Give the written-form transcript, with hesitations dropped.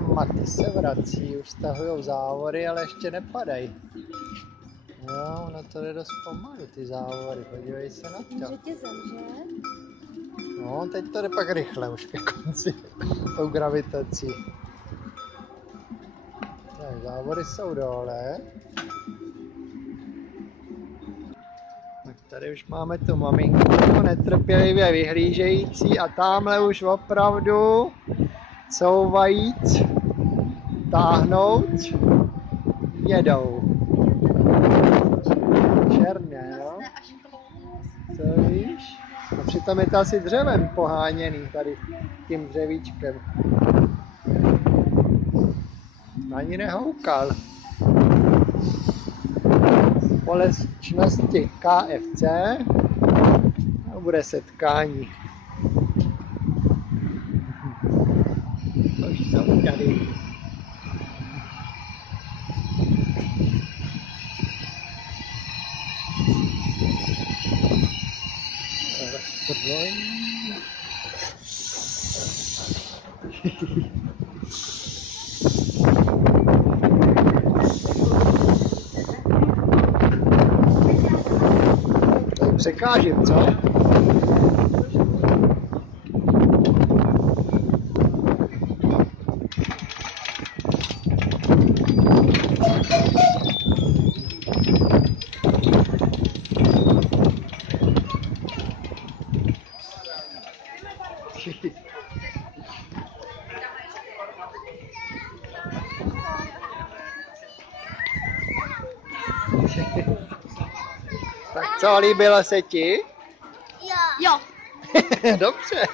Mama, ty se vrací, už stahujou závory, ale ještě nepadají. Jo, ono to jde dost pomalu, ty závory, podívej se na to. Řetězem, že? No, teď to jde pak rychle už ke konci, tou gravitací. Tak, závory jsou dole. Tak tady už máme tu maminku, netrpělivě vyhlížející a tamhle už opravdu couvajíc, táhnout, jedou. Černé, jo? Co víš? A přitom je to asi dřevem poháněný tady tím dřevíčkem. Ani nehoukal. Společnosti KFC a bude setkání. Už tam tady. Tady překážím, co? Tak co, líbilo se ti? Jo. Dobře.